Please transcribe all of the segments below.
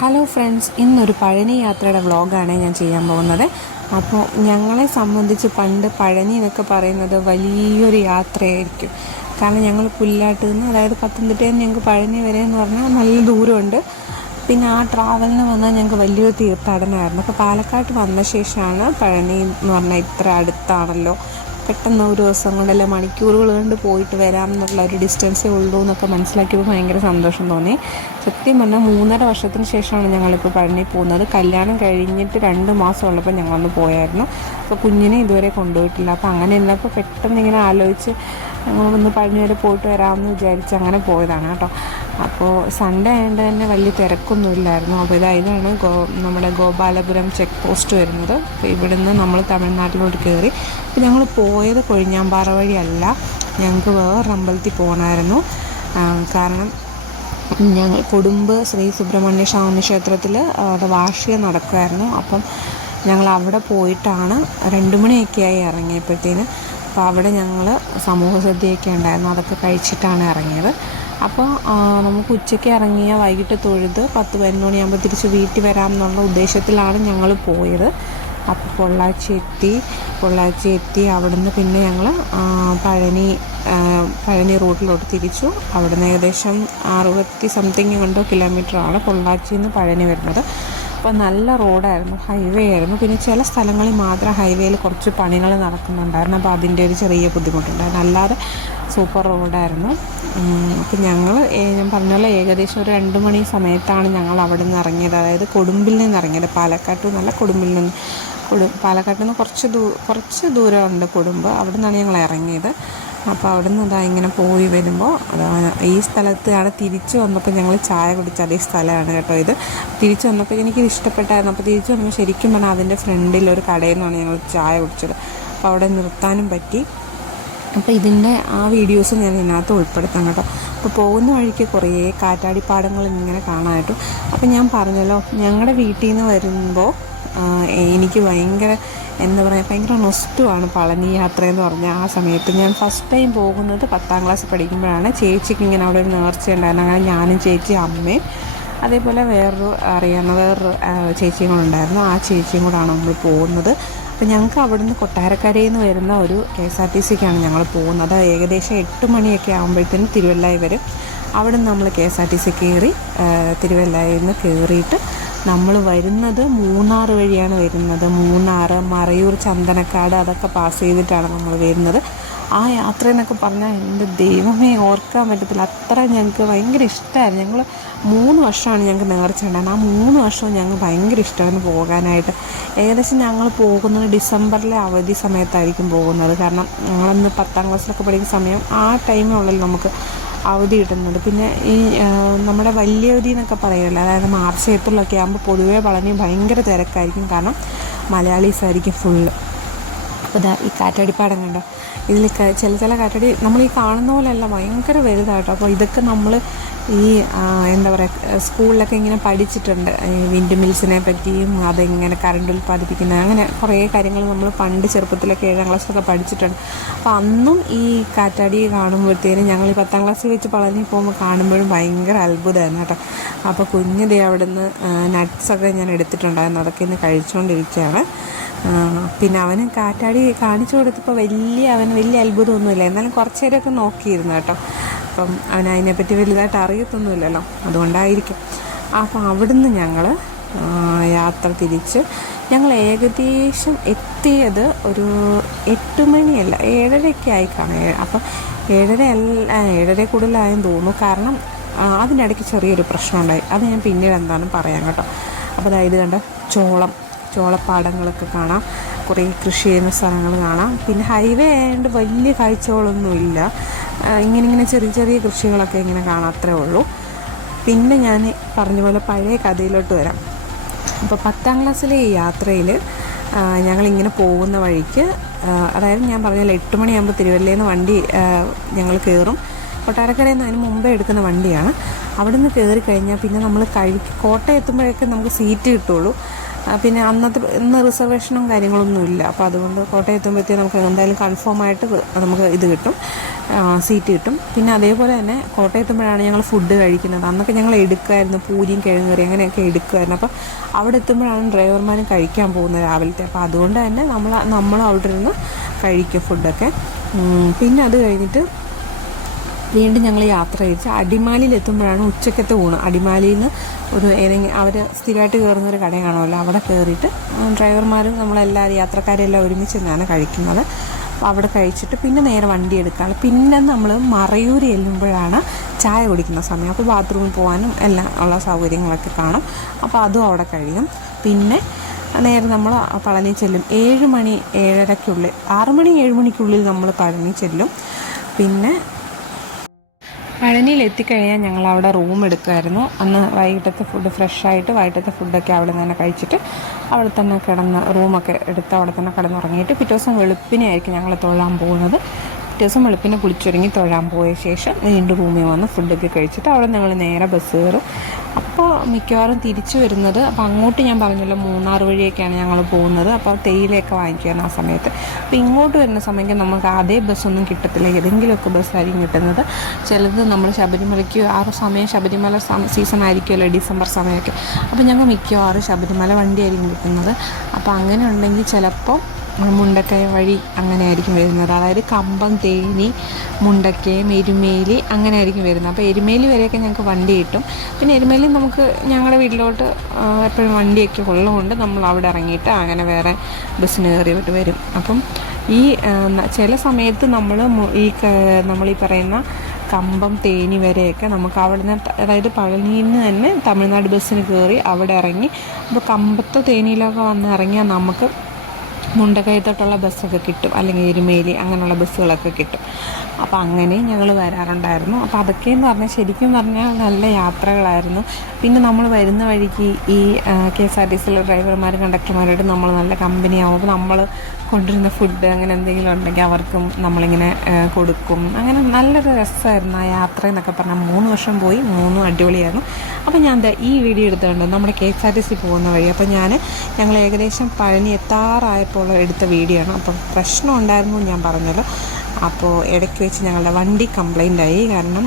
Hello friends ഇന്നൊരു പഴനി യാത്രയുടെ വ്ളോഗാണ് ഞാൻ ചെയ്യാൻ പോകുന്നത്. അപ്പോൾ ഞങ്ങളെ സംബന്ധിച്ച് പണ്ട് പഴനി എന്നൊക്കെ പറയുന്നത് വലിയൊരു യാത്രയായിരിക്കും. കാരണം ഞങ്ങൾ പുല്ലാട്ട് നിന്ന് അതായത് പത്തനംതിട്ടയിൽ നിന്ന് ഞങ്ങൾക്ക് പഴനി വരെ എന്ന് പറഞ്ഞാൽ നല്ല ദൂരമുണ്ട്. പിന്നെ ആ ട്രാവലിന് വന്നാൽ ഞങ്ങൾക്ക് വലിയൊരു തീർത്ഥാടനമായിരുന്നു. അപ്പോൾ പാലക്കാട്ട് വന്ന ശേഷമാണ് പഴനി എന്ന് പറഞ്ഞാൽ ഇത്ര അടുത്താണല്ലോ. പെട്ടെന്ന് ഒരു ദിവസം കൊണ്ട് അല്ലെ മണിക്കൂറുകൾ കൊണ്ട് പോയിട്ട് വരാം എന്നുള്ള ഒരു ഡിസ്റ്റൻസേ ഉള്ളൂ എന്നൊക്കെ മനസ്സിലാക്കിയപ്പോൾ ഭയങ്കര സന്തോഷം തോന്നി. സത്യം പറഞ്ഞാൽ മൂന്നര വർഷത്തിന് ശേഷമാണ് ഞങ്ങളിപ്പോൾ പഴനി പോകുന്നത്. കല്യാണം കഴിഞ്ഞിട്ട് രണ്ട് മാസം ഉള്ളപ്പോൾ ഞങ്ങളൊന്ന് പോയായിരുന്നു. അപ്പോൾ കുഞ്ഞിനെ ഇതുവരെ കൊണ്ടുപോയിട്ടില്ല. അപ്പോൾ അങ്ങനെ ഇരുന്നപ്പോൾ പെട്ടെന്ന് ഇങ്ങനെ ആലോചിച്ച് ഒന്ന് പഴനി വരെ പോയിട്ട് വരാമെന്ന് വിചാരിച്ച് അങ്ങനെ പോയതാണ് കേട്ടോ. അപ്പോൾ സൺഡേ ആയതുകൊണ്ട് തന്നെ വലിയ തിരക്കൊന്നും ഇല്ലായിരുന്നു അപ്പോൾ ഇതായതാണ് ഗോ നമ്മുടെ ഗോപാലപുരം ചെക്ക് പോസ്റ്റ് വരുന്നത്. അപ്പോൾ ഇവിടുന്ന് നമ്മൾ തമിഴ്നാട്ടിലോട്ട് കയറി. അപ്പോൾ ഞങ്ങൾ പോയത് കൊഴിഞ്ഞാമ്പാറ വഴിയല്ല. ഞങ്ങൾക്ക് വേറൊരു അമ്പലത്തിൽ പോകണമായിരുന്നു. കാരണം ഞങ്ങൾ കൊടുമ്പ് ശ്രീ സുബ്രഹ്മണ്യ സ്വാമി ക്ഷേത്രത്തിൽ അവിടെ വാർഷികം നടക്കുമായിരുന്നു. അപ്പം ഞങ്ങൾ അവിടെ പോയിട്ടാണ് രണ്ട് മണിയൊക്കെ ആയി ഇറങ്ങിയപ്പോഴത്തേന്. അപ്പോൾ അവിടെ ഞങ്ങൾ സമൂഹ സദ്യയൊക്കെ ഉണ്ടായിരുന്നു. അതൊക്കെ കഴിച്ചിട്ടാണ് ഇറങ്ങിയത്. അപ്പോൾ നമുക്ക് ഉച്ചയ്ക്ക് ഇറങ്ങിയ വൈകിട്ട് തൊഴുത് പത്ത് പതിനൊന്ന് മണിയാകുമ്പോൾ തിരിച്ച് വീട്ടിൽ വരാം എന്നുള്ള ഉദ്ദേശത്തിലാണ് ഞങ്ങൾ പോയത്. അപ്പോൾ പൊള്ളാച്ചി എത്തി. പൊള്ളാച്ചി എത്തി. അവിടുന്ന് പിന്നെ ഞങ്ങൾ പഴനി പഴനി റൂട്ടിലോട്ട് തിരിച്ചു. അവിടുന്ന് ഏകദേശം അറുപത്തി സംതിങ് കണ്ടോ കിലോമീറ്ററാണ് പൊള്ളാച്ചിയിൽ നിന്ന് പഴനി വരുന്നത്. അപ്പോൾ നല്ല റോഡായിരുന്നു ഹൈവേ ആയിരുന്നു. പിന്നെ ചില സ്ഥലങ്ങളിൽ മാത്രം ഹൈവേയിൽ കുറച്ച് പണികൾ നടക്കുന്നുണ്ടായിരുന്നു. അപ്പോൾ അതിന്റെ ഒരു ചെറിയ ബുദ്ധിമുട്ടുണ്ടായിരുന്നു. അല്ലാതെ സൂപ്പർ റോഡായിരുന്നു. അപ്പം ഞങ്ങൾ ഞാൻ പറഞ്ഞ ഏകദേശം ഒരു രണ്ട് മണി സമയത്താണ് ഞങ്ങൾ അവിടെ നിന്ന് ഇറങ്ങിയത്. അതായത് കൊടുമ്പിൽ നിന്ന് ഇറങ്ങിയത്. പാലക്കാട്ട് നല്ല കൊടുമ്പിൽ നിന്ന് കൊടു പാലക്കാട്ടിൽ നിന്ന് കുറച്ച് ദൂ കുറച്ച് ദൂരമുണ്ട് കൊടുമ്പ്. അവിടെ നിന്നാണ് ഞങ്ങൾ ഇറങ്ങിയത്. അപ്പോൾ അവിടെ നിന്ന് അതാ ഇങ്ങനെ പോയി വരുമ്പോൾ ഈ സ്ഥലത്താണ് തിരിച്ചു വന്നപ്പോൾ ഞങ്ങൾ ചായ കുടിച്ച അതേ സ്ഥലമാണ് കേട്ടോ ഇത്. തിരിച്ചു വന്നപ്പോൾ എനിക്കിത് ഇഷ്ടപ്പെട്ടായിരുന്നു. അപ്പോൾ തിരിച്ചു വന്നപ്പോൾ ശരിക്കും പറഞ്ഞാൽ അതിന്റെ ഫ്രണ്ടിൽ ഒരു കടയിൽ നിന്നാണ് ഞങ്ങൾ ചായ കുടിച്ചത്. അപ്പോൾ അവിടെ നിർത്താനും പറ്റി. അപ്പോൾ ഇതിന്റെ ആ വീഡിയോസ് ഞാൻ ഇതിനകത്ത് ഉൾപ്പെടുത്താം കേട്ടോ. അപ്പോൾ പോകുന്ന വഴിക്ക് കുറേ കാറ്റാടിപ്പാടങ്ങൾ ഇങ്ങനെ കാണാനായിട്ട്. അപ്പോൾ ഞാൻ പറഞ്ഞല്ലോ ഞങ്ങളുടെ വീട്ടിൽ നിന്ന് വരുമ്പോൾ എനിക്ക് ഭയങ്കര എന്താ പറയുക ഭയങ്കര നൊസ്റ്റുമാണ് പളനി യാത്ര എന്ന് പറഞ്ഞാൽ ആ സമയത്ത്. ഞാൻ ഫസ്റ്റ് ടൈം പോകുന്നത് പത്താം ക്ലാസ് പഠിക്കുമ്പോഴാണ്. ചേച്ചിക്ക് ഇങ്ങനെ അവിടെ ഒരു നേർച്ച ഉണ്ടായിരുന്നു. അങ്ങനെ ഞാനും ചേച്ചി അമ്മയും അതേപോലെ വേറൊരു അറിയാവുന്ന വേറൊരു ചേച്ചിയും കൂടെ ഉണ്ടായിരുന്നു. ആ ചേച്ചിയും കൂടാണ് നമ്മൾ പോകുന്നത്. അപ്പോൾ ഞങ്ങൾക്ക് അവിടുന്ന് കൊട്ടാരക്കരയിൽ നിന്ന് വരുന്ന ഒരു കെ എസ് ആർ ടി സിക്കാണ് ഞങ്ങൾ പോകുന്നത്. ഏകദേശം എട്ട് മണിയൊക്കെ ആകുമ്പോഴത്തേനും തിരുവല്ലായി വരും. അവിടെ നിന്ന് നമ്മൾ K S R T C കയറി തിരുവല്ലായിൽ നിന്ന് കയറിയിട്ട് നമ്മൾ വരുന്നത് മൂന്നാർ വഴിയാണ് വരുന്നത്. മൂന്നാർ മറയൂർ ചന്ദനക്കാട് അതൊക്കെ പാസ് ചെയ്തിട്ടാണ് നമ്മൾ വരുന്നത്. ആ യാത്ര എന്നൊക്കെ പറഞ്ഞാൽ എന്റെ ദൈവമേ ഓർക്കാൻ പറ്റത്തില്ല. അത്ര ഞങ്ങൾക്ക് ഭയങ്കര ഇഷ്ടമായിരുന്നു. ഞങ്ങൾ മൂന്ന് വർഷമാണ് ഞങ്ങൾക്ക് നേർച്ച ഉണ്ടായിരുന്നത്. ആ മൂന്ന് വർഷവും ഞങ്ങൾക്ക് ഭയങ്കര ഇഷ്ടമായിരുന്നു പോകാനായിട്ട്. ഏകദേശം ഞങ്ങൾ പോകുന്നത് ഡിസംബറിലെ അവധി സമയത്തായിരിക്കും പോകുന്നത്. കാരണം ഞങ്ങളന്ന് പത്താം ക്ലാസ്സിലൊക്കെ പഠിക്കുന്ന സമയം ആ ടൈമിനുള്ളിൽ നമുക്ക് അവധി കിട്ടുന്നത് പിന്നെ ഈ നമ്മുടെ വലിയ അവധി എന്നൊക്കെ പറയുമല്ലോ അതായത് മാർച്ച് ഏപ്രിലൊക്കെ ആകുമ്പോൾ പൊതുവേ പളനി ഭയങ്കര തിരക്കായിരിക്കും. കാരണം മലയാളീസ് ആയിരിക്കും ഫുള്ള് അപ്പോൾ ഇതാ ഈ കാറ്റാടിപ്പാടം കണ്ടോ? ഇതിൽ ചില ചില കാറ്റാടി നമ്മൾ ഈ കാണുന്ന പോലെയല്ല ഭയങ്കര വലുതാട്ടോ. അപ്പോൾ ഇതൊക്കെ നമ്മൾ ഈ എന്താ പറയുക സ്കൂളിലൊക്കെ ഇങ്ങനെ പഠിച്ചിട്ടുണ്ട്. വിൻഡ് മിൽസിനെ പറ്റിയും അതെങ്ങനെ കറണ്ട് ഉൽപ്പാദിപ്പിക്കുന്നത് അങ്ങനെ കുറേ കാര്യങ്ങൾ നമ്മൾ പണ്ട് ചെറുപ്പത്തിലൊക്കെ ഏഴാം ക്ലാസ്സിലൊക്കെ പഠിച്ചിട്ടുണ്ട്. അപ്പോൾ അന്നും ഈ കാറ്റാടി കാണുമ്പോഴത്തേനും ഞങ്ങൾ ഈ പത്താം ക്ലാസ്സിൽ വെച്ച് പളനി പോകുമ്പോൾ കാണുമ്പോഴും ഭയങ്കര അത്ഭുതമായിരുന്നു കേട്ടോ. അപ്പോൾ കുഞ്ഞതേ അവിടെ നിന്ന് നട്ട്സൊക്കെ ഞാൻ എടുത്തിട്ടുണ്ടായിരുന്നു. അതൊക്കെ ഇന്ന് കഴിച്ചുകൊണ്ടിരിക്കുകയാണ് പിന്നെ അവന് കാറ്റാടി കാണിച്ചു കൊടുത്തപ്പോൾ വലിയ അവന് വലിയ അത്ഭുതമൊന്നുമില്ല. എന്നാലും കുറച്ചേരൊക്കെ നോക്കിയിരുന്നു കേട്ടോ. അപ്പം അവന് അതിനെപ്പറ്റി വലുതായിട്ട് അറിയത്തൊന്നുമില്ലല്ലോ. അതുകൊണ്ടായിരിക്കും. അപ്പോൾ അവിടുന്ന് ഞങ്ങൾ യാത്ര തിരിച്ച് ഞങ്ങൾ ഏകദേശം എത്തിയത് ഒരു എട്ട് മണിയല്ല ഏഴരയ്ക്ക് ആയി കാണാം അപ്പം ഏഴര അല്ല ഏഴര കൂടുതലായെന്ന് തോന്നുന്നു. കാരണം അതിനിടയ്ക്ക് ചെറിയൊരു പ്രശ്നമുണ്ടായി. അത് ഞാൻ പിന്നീട് എന്താണ് പറയാം കേട്ടോ. അപ്പോൾ അതായത് കണ്ട? ചോളം ചോളപ്പാടങ്ങളൊക്കെ കാണാം. കുറേ കൃഷി ചെയ്യുന്ന സ്ഥലങ്ങൾ കാണാം. പിന്നെ ഹൈവേ ആയതുകൊണ്ട് വലിയ കാഴ്ചകളൊന്നുമില്ല. ഇങ്ങനെ ഇങ്ങനെ ചെറിയ ചെറിയ കൃഷികളൊക്കെ ഇങ്ങനെ കാണാം അത്രേ ഉള്ളൂ. പിന്നെ ഞാൻ പറഞ്ഞ പോലെ പഴയ കഥയിലോട്ട് വരാം. അപ്പോൾ പത്താം ക്ലാസ്സിലെ ഈ യാത്രയിൽ ഞങ്ങളിങ്ങനെ പോകുന്ന വഴിക്ക് അതായത് ഞാൻ പറഞ്ഞല്ലോ എട്ട് മണിയാകുമ്പോൾ തിരുവല്ലയിൽ നിന്ന് വണ്ടി ഞങ്ങൾ കയറും കൊട്ടാരക്കരയിൽ നിന്ന് അതിന് മുമ്പേ എടുക്കുന്ന വണ്ടിയാണ്. അവിടെ നിന്ന് കയറി കഴിഞ്ഞാൽ പിന്നെ നമ്മൾ കഴി കോട്ടയെത്തുമ്പോഴേക്കും നമുക്ക് സീറ്റ് കിട്ടുള്ളൂ. പിന്നെ അന്നത്തെ ഇന്ന് റിസർവേഷനും കാര്യങ്ങളൊന്നും ഇല്ല. അപ്പോൾ അതുകൊണ്ട് കോട്ടയം എത്തുമ്പോഴത്തേക്ക് നമുക്ക് എന്തായാലും കൺഫേം ആയിട്ട് നമുക്ക് ഇത് കിട്ടും. സീറ്റ് കിട്ടും. പിന്നെ അതേപോലെ തന്നെ കോട്ടയം എത്തുമ്പോഴാണ് ഞങ്ങൾ ഫുഡ് കഴിക്കുന്നത്. അന്നൊക്കെ ഞങ്ങൾ എടുക്കുമായിരുന്നു പൂരിയും കിഴങ്ങ് കറി അങ്ങനെയൊക്കെ എടുക്കുമായിരുന്നു അപ്പോൾ അവിടെ എത്തുമ്പോഴാണ് ഡ്രൈവർമാരും കഴിക്കാൻ പോകുന്നത് രാവിലത്തെ. അപ്പോൾ അതുകൊണ്ട് തന്നെ നമ്മൾ നമ്മൾ അവിടെ ഇരുന്ന് കഴിക്കും ഫുഡൊക്കെ പിന്നെ അത് കഴിഞ്ഞിട്ട് വീണ്ടും ഞങ്ങൾ യാത്ര തിരിച്ച് അടിമാലിയിൽ എത്തുമ്പോഴാണ് ഉച്ചക്കത്തെ ഊണ്. അടിമാലിയിൽ നിന്ന് ഒരു ഏതെങ്കിലും അവർ സ്ഥിരമായിട്ട് കയറുന്ന ഒരു കട അവിടെ കയറിയിട്ട് ഡ്രൈവർമാരും നമ്മളെല്ലാവരും യാത്രക്കാരെല്ലാം ഒരുമിച്ച് തന്നെയാണ് കഴിക്കുന്നത്. അവിടെ കഴിച്ചിട്ട് പിന്നെ നേരെ വണ്ടി എടുക്കുകയാണ് പിന്നെ നമ്മൾ മറയൂർ ചെല്ലുമ്പോഴാണ് ചായ കുടിക്കുന്ന സമയം. അപ്പോൾ ബാത്റൂമിൽ പോകാനും എല്ലാം ഉള്ള സൗകര്യങ്ങളൊക്കെ കാണും. അപ്പോൾ അതും അവിടെ കഴിയും. പിന്നെ നേരെ നമ്മൾ പളനി ചെല്ലും. ഏഴ് മണി ഏഴരയ്ക്കുള്ളിൽ ആറ് മണി ഏഴ് മണിക്കുള്ളിൽ നമ്മൾ പളനി ചെല്ലും. പിന്നെ പഴനിയിൽ എത്തിക്കഴിഞ്ഞാൽ ഞങ്ങൾ അവിടെ റൂം എടുക്കുമായിരുന്നു. അന്ന് വൈകിട്ടത്തെ ഫുഡ് ഫ്രഷായിട്ട് വൈകിട്ടത്തെ ഫുഡൊക്കെ അവിടെ നിന്ന് തന്നെ കഴിച്ചിട്ട് അവിടെ തന്നെ കിടന്ന് റൂമൊക്കെ എടുത്ത് അവിടെ തന്നെ കിടന്നുറങ്ങിയിട്ട് പിറ്റേ ദിവസം വെളുപ്പിനെ ആയിരിക്കും ഞങ്ങൾ തൊഴാൻ പോകുന്നത്. പിറ്റേ ദിവസം വെളുപ്പിനെ കുളിച്ചൊരുങ്ങി തൊഴാൻ പോയ ശേഷം വീണ്ടും റൂമിൽ വന്ന് ഫുഡൊക്കെ കഴിച്ചിട്ട് അവിടെ ഞങ്ങൾ നേരെ ബസ് കയറും. അപ്പോൾ മിക്കവാറും തിരിച്ചു വരുന്നത് അപ്പോൾ അങ്ങോട്ട് ഞാൻ പറഞ്ഞല്ലോ മൂന്നാർ വഴിയൊക്കെയാണ് ഞങ്ങൾ പോകുന്നത്. അപ്പോൾ തേയിലയൊക്കെ വാങ്ങിക്കുകയാണ് ആ സമയത്ത്. അപ്പോൾ ഇങ്ങോട്ട് വരുന്ന സമയത്ത് നമുക്ക് അതേ ബസ്സൊന്നും കിട്ടത്തില്ല. ഏതെങ്കിലുമൊക്കെ ബസ്സായിരിക്കും കിട്ടുന്നത്. ചിലത് നമ്മൾ ശബരിമലയ്ക്ക് ആ സമയം ശബരിമല സീസൺ ആയിരിക്കുമല്ലോ ഡിസംബർ സമയമൊക്കെ. അപ്പോൾ ഞങ്ങൾ മിക്കവാറും ശബരിമല വണ്ടിയായിരിക്കും കിട്ടുന്നത്. അപ്പോൾ അങ്ങനെ ഉണ്ടെങ്കിൽ ചിലപ്പോൾ മുണ്ടക്കയ വഴി അങ്ങനെ ആയിരിക്കും വരുന്നത്. അതായത് കമ്പം തേനി മുണ്ടക്കയം എരുമേലി അങ്ങനെ ആയിരിക്കും വരുന്നത്. അപ്പോൾ എരുമേലി വരെയൊക്കെ ഞങ്ങൾക്ക് വണ്ടി കിട്ടും. പിന്നെ എരുമേലി നമുക്ക് ഞങ്ങളുടെ വീട്ടിലോട്ട് എപ്പോഴും വണ്ടിയൊക്കെ ഉള്ളതുകൊണ്ട് നമ്മൾ അവിടെ ഇറങ്ങിയിട്ട് അങ്ങനെ വേറെ ബസ്സിന് കയറിയിട്ട് വരും. അപ്പം ഈ ചില സമയത്ത് നമ്മൾ ഈ നമ്മളീ പറയുന്ന കമ്പം തേനി വരെയൊക്കെ നമുക്ക് അവിടെ നിന്ന് അതായത് പഴനിയിൽ നിന്ന് തന്നെ തമിഴ്നാട് ബസ്സിന് കയറി അവിടെ ഇറങ്ങി. അപ്പോൾ കമ്പത്തോ തേനിയിലൊക്കെ വന്ന് ഇറങ്ങിയാൽ നമുക്ക് മുണ്ടക്കയത്തോട്ടുള്ള ബസ്സൊക്കെ കിട്ടും. അല്ലെങ്കിൽ എരുമേലി അങ്ങനെയുള്ള ബസ്സുകളൊക്കെ കിട്ടും. അപ്പോൾ അങ്ങനെ ഞങ്ങൾ വരാറുണ്ടായിരുന്നു. അപ്പോൾ അതൊക്കെയെന്ന് പറഞ്ഞാൽ ശരിക്കും പറഞ്ഞാൽ നല്ല യാത്രകളായിരുന്നു. പിന്നെ നമ്മൾ വരുന്ന വഴിക്ക് ഈ കെ എസ് ആർ ടി സിയിലെ ഡ്രൈവർമാരും കണ്ടക്ടർമാരോട് നമ്മൾ നല്ല കമ്പനിയാവും അപ്പോൾ നമ്മൾ കൊണ്ടുവരുന്ന ഫുഡ് അങ്ങനെ എന്തെങ്കിലും ഉണ്ടെങ്കിൽ അവർക്കും നമ്മളിങ്ങനെ കൊടുക്കും. അങ്ങനെ നല്ലൊരു രസമായിരുന്നു ആ യാത്ര എന്നൊക്കെ പറഞ്ഞാൽ മൂന്ന് വർഷം പോയി മൂന്നും അടിപൊളിയായിരുന്നു. അപ്പോൾ ഞാൻ എന്താ ഈ വീഡിയോ എടുത്തുകൊണ്ട് നമ്മുടെ K S R T C പോകുന്ന വഴി. അപ്പോൾ ഞാൻ ഞങ്ങൾ ഏകദേശം പഴനി എത്താറായപ്പോൾ എടുത്ത വീഡിയോ ആണ്. അപ്പം പ്രശ്നം ഉണ്ടായിരുന്നു ഞാൻ പറഞ്ഞല്ലോ. അപ്പോൾ ഇടയ്ക്ക് വെച്ച് ഞങ്ങളുടെ വണ്ടി കംപ്ലൈന്റ് ആയി. കാരണം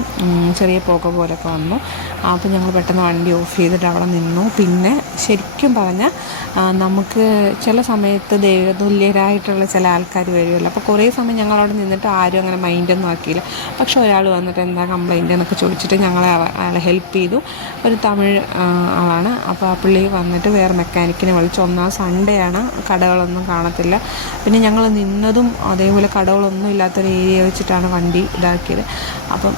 ചെറിയ പുക പോലൊക്കെ വന്നു. അപ്പോൾ ഞങ്ങൾ പെട്ടെന്ന് വണ്ടി ഓഫ് ചെയ്തിട്ട് അവിടെ നിന്നു. പിന്നെ ശരിക്കും പറഞ്ഞാൽ നമുക്ക് ചില സമയത്ത് ദൈവതുല്യരായിട്ടുള്ള ചില ആൾക്കാർ വരുമല്ലോ അപ്പോൾ കുറേ സമയം ഞങ്ങൾ അവിടെ നിന്നിട്ട് ആരും അങ്ങനെ മൈൻഡൊന്നും ആക്കിയില്ല. പക്ഷെ ഒരാൾ വന്നിട്ട് എന്താ കംപ്ലൈന്റ് എന്നൊക്കെ ചോദിച്ചിട്ട് ഞങ്ങളെ അയാളെ ഹെൽപ്പ് ചെയ്തു. ഒരു തമിഴ് ആളാണ്. അപ്പോൾ ആ പുള്ളി വന്നിട്ട് വേറെ മെക്കാനിക്കിനെ വിളിച്ചു. ഒന്നാം സൺഡേ ആണ് കടകളൊന്നും കാണത്തില്ല. പിന്നെ ഞങ്ങൾ നിന്നതും അതേപോലെ കടകളൊന്നും ഇല്ലാത്തൊരു ഏരിയ വെച്ചിട്ടാണ് വണ്ടി ഇതാക്കിയത്. അപ്പം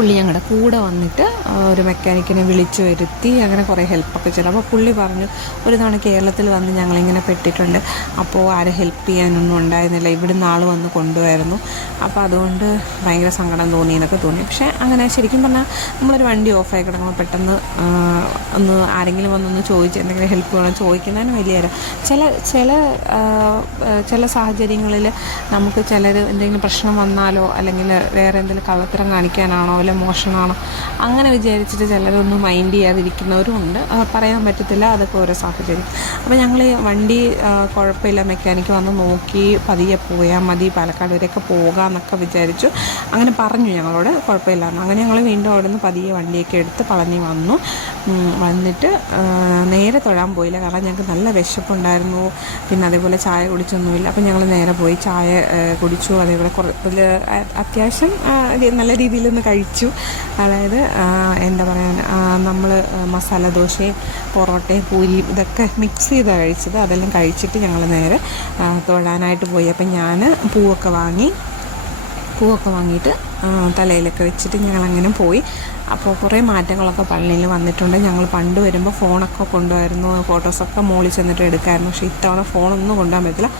പുള്ളി ഞങ്ങളുടെ കൂടെ വന്നിട്ട് ഒരു മെക്കാനിക്കിനെ വിളിച്ചു വരുത്തി അങ്ങനെ കുറേ ഹെൽപ്പൊക്കെ ചെയ്തു. അപ്പോൾ പുള്ളി പറഞ്ഞു ഒരു തവണ കേരളത്തിൽ വന്ന് ഞങ്ങളിങ്ങനെ പെട്ടിട്ടുണ്ട്. അപ്പോൾ ആരും ഹെൽപ്പ് ചെയ്യാനൊന്നും ഉണ്ടായിരുന്നില്ല. ഇവിടുന്ന് ആൾ വന്ന് കൊണ്ടുവരുന്നു. അപ്പോൾ അതുകൊണ്ട് ഭയങ്കര സങ്കടം തോന്നി എന്നൊക്കെ തോന്നി. പക്ഷേ അങ്ങനെ ശരിക്കും പറഞ്ഞാൽ നമ്മളൊരു വണ്ടി ഓഫായി കിടക്കുമ്പോൾ പെട്ടെന്ന് ഒന്ന് ആരെങ്കിലും വന്നൊന്ന് ചോദിച്ച് എന്തെങ്കിലും ഹെൽപ്പ് വേണം ചോദിക്കുന്നതിന് വലിയ. ചില ചില ചില സാഹചര്യങ്ങളിൽ നമുക്ക് ചിലർ എന്തെങ്കിലും പ്രശ്നം വന്നാലോ അല്ലെങ്കിൽ വേറെ എന്തെങ്കിലും കള്ളത്തരം കാണിക്കാനാണോ അല്ലെ മോഷണമാണ്. അങ്ങനെ വിചാരിച്ചിട്ട് ചിലരൊന്നും മൈൻഡ് ചെയ്യാതിരിക്കുന്നവരും ഉണ്ട്. പറയാൻ പറ്റത്തില്ല. അതൊക്കെ ഓരോ സാഹചര്യം. അപ്പോൾ ഞങ്ങൾ വണ്ടി കുഴപ്പമില്ല. മെക്കാനിക്ക് വന്ന് നോക്കി പതിയെ പോയാൽ മതി. പാലക്കാട് വരെയൊക്കെ പോകാമെന്നൊക്കെ വിചാരിച്ചു. അങ്ങനെ പറഞ്ഞു ഞങ്ങളോട്. കുഴപ്പമില്ല എന്ന് അങ്ങനെ ഞങ്ങൾ വീണ്ടും അവിടെ നിന്ന് പതിയെ വണ്ടിയൊക്കെ എടുത്ത് പളഞ്ഞ് വന്നു. വന്നിട്ട് നേരെ തൊഴാൻ പോയില്ല. കാരണം ഞങ്ങൾക്ക് നല്ല വിശപ്പുണ്ടായിരുന്നു. പിന്നെ അതേപോലെ ചായ കുടിച്ചൊന്നുമില്ല. അപ്പം ഞങ്ങൾ നേരെ പോയി ചായ കുടിച്ചു. അതേപോലെ കുറേ അത്യാവശ്യം നല്ല രീതിയിലൊന്ന് കഴിച്ചു അതായത് എന്താ പറയുക നമ്മൾ മസാല ദോശയും പൊറോട്ടയും പൂരിയും ഇതൊക്കെ മിക്സ് ചെയ്താണ് കഴിച്ചത്. അതെല്ലാം കഴിച്ചിട്ട് ഞങ്ങൾ നേരെ തൊഴാനായിട്ട് പോയി. അപ്പം ഞാൻ പൂവൊക്കെ വാങ്ങി പൂവൊക്കെ വാങ്ങിയിട്ട് തലയിലൊക്കെ വെച്ചിട്ട് ഞങ്ങൾ അങ്ങനെ പോയി. അപ്പോൾ കുറേ മാറ്റങ്ങളൊക്കെ പള്ളിയിൽ വന്നിട്ടുണ്ട്. ഞങ്ങൾ പണ്ട് വരുമ്പോൾ ഫോണൊക്കെ കൊണ്ടുപോയിരുന്നു. ഫോട്ടോസൊക്കെ മുകളിൽ ചെന്നിട്ട് എടുക്കായിരുന്നു. പക്ഷേ ഇത്തവണ ഫോണൊന്നും കൊണ്ടുപോകാൻ പറ്റില്ല.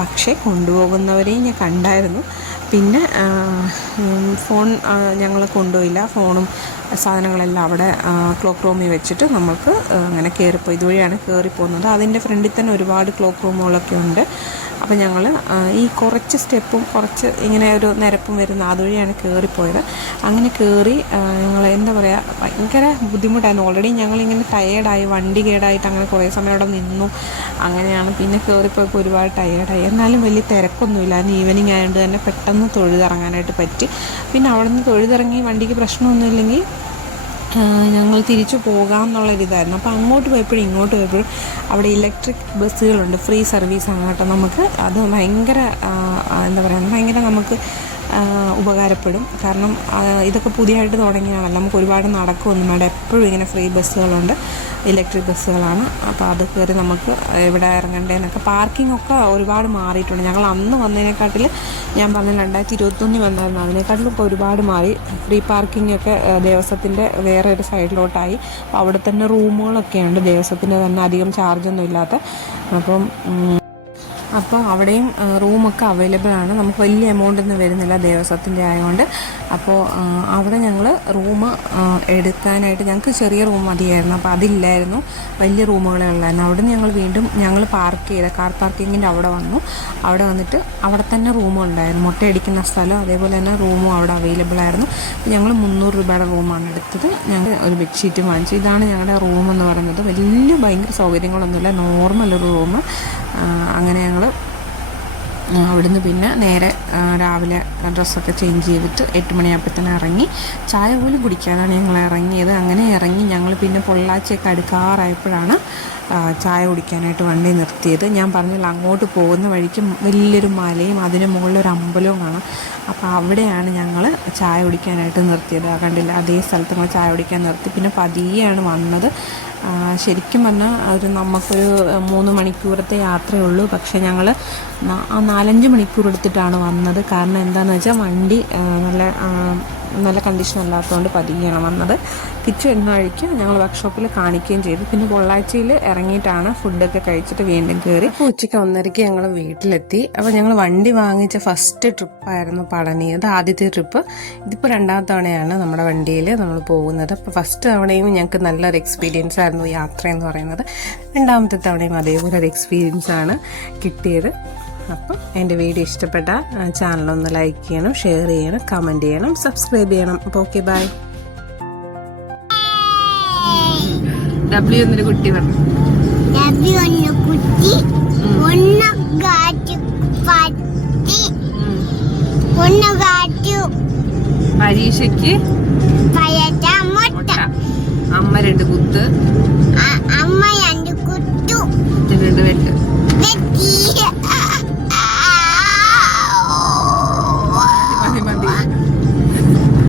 പക്ഷേ കൊണ്ടുപോകുന്നവരെയും ഞാൻ കണ്ടായിരുന്നു. പിന്നെ ഫോൺ ഞങ്ങൾ കൊണ്ടുപോയില്ല. ഫോണും സാധനങ്ങളെല്ലാം അവിടെ ക്ലോക്ക് റൂമിൽ വെച്ചിട്ട് നമുക്ക് അങ്ങനെ കയറിപ്പോയി ഇതുവഴിയാണ് കയറിപ്പോകുന്നത് അതിന്റെ ഫ്രണ്ടിൽ തന്നെ ഒരുപാട് ക്ലോക്ക് റൂമുകളൊക്കെ ഉണ്ട്. അപ്പോൾ ഞങ്ങൾ ഈ കുറച്ച് സ്റ്റെപ്പും കുറച്ച് ഇങ്ങനെ ഒരു നിരപ്പും വരുന്ന അതുവഴിയാണ് കയറിപ്പോയത് അങ്ങനെ കയറി ഞങ്ങൾ എന്താ പറയുക ഭയങ്കര ബുദ്ധിമുട്ടായിരുന്നു. ഓൾറെഡി ഞങ്ങൾ ഞങ്ങളിങ്ങനെ ടയേർഡായി വണ്ടി കേടായിട്ട് അങ്ങനെ കുറേ സമയം അവിടെ നിന്നു. അങ്ങനെയാണ് പിന്നെ കയറിപ്പോയപ്പോൾ ഒരുപാട് ടയേർഡായി എന്നാലും വലിയ തിരക്കൊന്നുമില്ലായിരുന്നു ഈവനിങ് ആയതുകൊണ്ട് തന്നെ പെട്ടെന്ന് തൊഴുതിറങ്ങാനായിട്ട് പറ്റി. പിന്നെ അവിടെ നിന്ന് തൊഴുതിറങ്ങി വണ്ടിക്ക് പ്രശ്നമൊന്നുമില്ലെങ്കിൽ ഞങ്ങൾ തിരിച്ചു പോകാം എന്നുള്ളൊരിതായിരുന്നു അപ്പോൾ അങ്ങോട്ട് പോയപ്പോഴും ഇങ്ങോട്ട് പോയപ്പോഴും അവിടെ ഇലക്ട്രിക് ബസ്സുകളുണ്ട്. ഫ്രീ സർവീസാണ് കേട്ടോ നമുക്ക്. അത് ഭയങ്കര എന്താ പറയുക ഭയങ്കര നമുക്ക് ഉപകാരപ്പെടും. കാരണം ഇതൊക്കെ പുതിയതായിട്ട് തുടങ്ങിയാണല്ലോ നമുക്ക് ഒരുപാട് നടക്കുമൊന്നും വേണ്ട. എപ്പോഴും ഇങ്ങനെ ഫ്രീ ബസ്സുകളുണ്ട്. ഇലക്ട്രിക് ബസ്സുകളാണ്. അപ്പോൾ അത് കയറി നമുക്ക് എവിടെ ഇറങ്ങേണ്ടതെന്നൊക്കെ പാർക്കിംഗ് ഒക്കെ ഒരുപാട് മാറിയിട്ടുണ്ട്. ഞങ്ങൾ അന്ന് വന്നതിനെക്കാട്ടിൽ ഞാൻ പറഞ്ഞ രണ്ടായിരത്തി ഇരുപത്തൊന്നിൽ വന്നായിരുന്നു. അതിനെക്കാട്ടിലും ഇപ്പോൾ ഒരുപാട് മാറി. ഫ്രീ പാർക്കിംഗ് ഒക്കെ ദേവസ്വത്തിന്റെ വേറെ ഒരു സൈഡിലോട്ടായി അപ്പോൾ അവിടെ തന്നെ റൂമുകളൊക്കെ ഉണ്ട് ദേവസ്വത്തിന്റെ തന്നെ അധികം ചാർജൊന്നും ഇല്ലാത്ത. അപ്പം അപ്പോൾ അവിടെയും റൂമൊക്കെ അവൈലബിൾ ആണ്. നമുക്ക് വലിയ എമൗണ്ട് ഒന്നും വരുന്നില്ല ദേവസ്വത്തിന്റെ ആയതുകൊണ്ട് അപ്പോൾ അവിടെ ഞങ്ങൾ റൂം എടുക്കാനായിട്ട് ഞങ്ങൾക്ക് ചെറിയ റൂം മതിയായിരുന്നു. അപ്പോൾ അതില്ലായിരുന്നു. വലിയ റൂമുകളെ ഉള്ളായിരുന്നു. അവിടെ ഞങ്ങൾ വീണ്ടും ഞങ്ങൾ പാർക്ക് ചെയ്ത കാർ പാർക്കിങ്ങിന്റെ അവിടെ വന്നു. അവിടെ വന്നിട്ട് അവിടെ തന്നെ റൂമും ഉണ്ടായിരുന്നു. മുട്ടയടിക്കുന്ന സ്ഥലം അതേപോലെ തന്നെ റൂമും അവിടെ അവൈലബിൾ ആയിരുന്നു. ഞങ്ങൾ മുന്നൂറ് രൂപയുടെ റൂമാണ് എടുത്തത്. ഞങ്ങൾ ഒരു ബെഡ്ഷീറ്റ് വാങ്ങിച്ചു. ഇതാണ് ഞങ്ങളുടെ റൂം എന്ന് പറയുന്നത്. വലിയ ഭയങ്കര സൗകര്യങ്ങളൊന്നുമില്ല. നോർമൽ ഒരു റൂം. അങ്ങനെ ഞങ്ങൾ അവിടുന്ന് പിന്നെ നേരെ രാവിലെ ഡ്രസ്സൊക്കെ ചേഞ്ച് ചെയ്തിട്ട് എട്ട് മണിയാകുമ്പോഴത്തേനും ഇറങ്ങി. ചായ പോലും കുടിക്കാതാണ് ഞങ്ങൾ ഇറങ്ങിയത്. അങ്ങനെ ഇറങ്ങി ഞങ്ങൾ പിന്നെ പൊള്ളാച്ചിയൊക്കെ അടുക്കാറായപ്പോഴാണ് ചായ കുടിക്കാനായിട്ട് വണ്ടി നിർത്തിയത്. ഞാൻ പറഞ്ഞില്ല അങ്ങോട്ട് പോകുന്ന വഴിക്ക് വലിയൊരു മലയും അതിന് മുകളിൽ ഒരു അമ്പലവും കാണാം. അപ്പോൾ അവിടെയാണ് ഞങ്ങൾ ചായ കുടിക്കാനായിട്ട് നിർത്തിയത്. കണ്ടില്ല? അതേ സ്ഥലത്ത് ചായ കുടിക്കാൻ നിർത്തി. പിന്നെ പതിയാണ് വന്നത്. ശരിക്കും പറഞ്ഞാൽ ഒരു നമുക്കൊരു മൂന്ന് മണിക്കൂറത്തെ യാത്രയേ ഉള്ളൂ പക്ഷേ ഞങ്ങൾ നാലഞ്ച് മണിക്കൂർ എടുത്തിട്ടാണ് വന്നത്. കാരണം എന്താണെന്ന് വെച്ചാൽ വണ്ടി നല്ല നല്ല കണ്ടീഷൻ അല്ലാത്തതുകൊണ്ട് പതിയാണ് വന്നത്. കിച്ചു എന്ന വഴിക്ക് ഞങ്ങൾ വർക്ക്ഷോപ്പിൽ കാണിക്കുകയും ചെയ്തു. പിന്നെ പൊള്ളാച്ചിയിൽ ഇറങ്ങിയിട്ടാണ് ഫുഡൊക്കെ കഴിച്ചിട്ട് വീണ്ടും കയറി അപ്പോൾ ഉച്ചയ്ക്ക് ഒന്നരയ്ക്ക് ഞങ്ങൾ വീട്ടിലെത്തി. അപ്പോൾ ഞങ്ങൾ വണ്ടി വാങ്ങിച്ച ഫസ്റ്റ് ട്രിപ്പായിരുന്നു പളനി അത് ആദ്യത്തെ ട്രിപ്പ് ഇതിപ്പോൾ രണ്ടാമത്തെ തവണയാണ് നമ്മുടെ വണ്ടിയിൽ നമ്മൾ പോകുന്നത്. അപ്പോൾ ഫസ്റ്റ് തവണയും ഞങ്ങൾക്ക് നല്ലൊരു എക്സ്പീരിയൻസ് ആയിരുന്നു യാത്ര എന്ന് പറയുന്നത്. രണ്ടാമത്തെ തവണയും അതേപോലെ ഒരു എക്സ്പീരിയൻസ് ആണ് കിട്ടിയത്. അപ്പം എന്റെ വീഡിയോ ഇഷ്ടപ്പെട്ട ചാനലൊന്ന് ലൈക്ക് ചെയ്യണം ഷെയർ ചെയ്യണം കമന്റ് ചെയ്യണം സബ്സ്ക്രൈബ് ചെയ്യണം. അപ്പോൾ ഓക്കെ ബൈ ഡബ്ല്യു എന്നൊരു കുട്ടി പറഞ്ഞു കുട്ടി. ഒന്ന് കാറ്റ് പറ്റി ഒന്ന് കാറ്റു പരീക്ഷയ്ക്ക് അമ്മ രണ്ട് കുത്ത്.